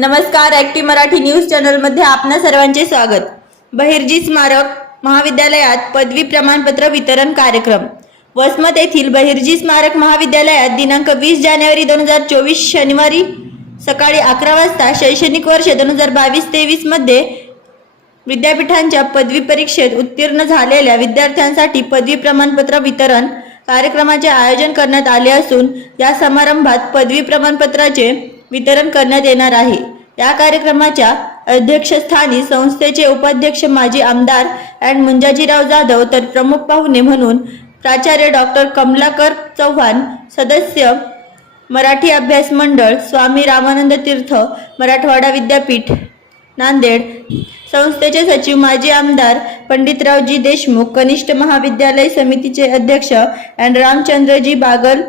नमस्कार active Marathi news चॅनलमध्ये आपणा सर्वांचे स्वागत. बहिर्जी स्मारक महाविद्यालयात पदवी प्रमाणपत्र वितरण कार्यक्रम. वसमत येथील बहिर्जी स्मारक महाविद्यालयात दिनांक वीस जानेवारी दोन हजार चोवीस शनिवारी सकाळी अकरा वाजता शैक्षणिक वर्ष दोन हजार बावीस तेवीसमध्ये विद्यापीठांच्या पदवी परीक्षेत उत्तीर्ण झालेल्या विद्यार्थ्यांसाठी पदवी प्रमाणपत्र वितरण कार्यक्रमाचे आयोजन करण्यात आले असून या समारंभात पदवी प्रमाणपत्राचे वितरण करण्यात येणार आहे. या कार्यक्रमाच्या अध्यक्षस्थानी संस्थेचे उपाध्यक्ष माजी आमदार अँड मुंजाजीराव जाधव तर प्रमुख पाहुणे म्हणून प्राचार्य डॉक्टर कमलाकर चव्हाण सदस्य मराठी अभ्यास मंडळ स्वामी रामानंद तीर्थ मराठवाडा विद्यापीठ नांदेड. संस्थेचे सचिव माजी आमदार पंडितरावजी देशमुख कनिष्ठ महाविद्यालय समितीचे अध्यक्ष अँड रामचंद्रजी बागल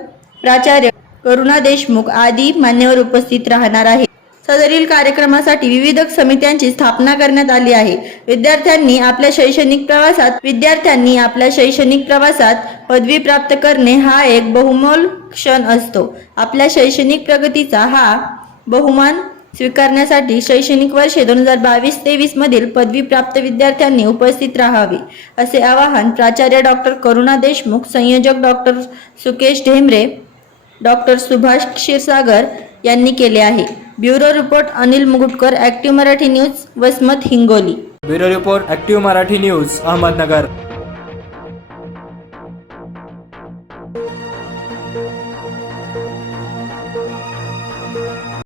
प्राचार्य करुणा देशमुख आदी मान्यवर उपस्थित राहणार आहे सदरील कार्यक्रमासाठी विविध समित्यांची स्थापना करण्यात आली आहे. विद्यार्थ्यांनी आपल्या शैक्षणिक प्रवासात विद्यार्थ्यांनी आपल्या शैक्षणिक प्रवासात पदवी प्राप्त करणे हा एक बहुमोल क्षण असतो. आपल्या शैक्षणिक प्रगतीचा हा बहुमान स्वीकारण्यासाठी शैक्षणिक वर्ष दोन हजार बावीस तेवीस मधील पदवी प्राप्त विद्यार्थ्यांनी उपस्थित राहावे असे आवाहन प्राचार्य डॉक्टर करुणा देशमुख संयोजक डॉक्टर सुकेश ढेमरे डॉक्टर सुभाष क्षीरसागर यांनी केले आहे. Bureau report Anil Mugutkar active Marathi news Vasmat Hingoli. Bureau report active Marathi news Ahmednagar.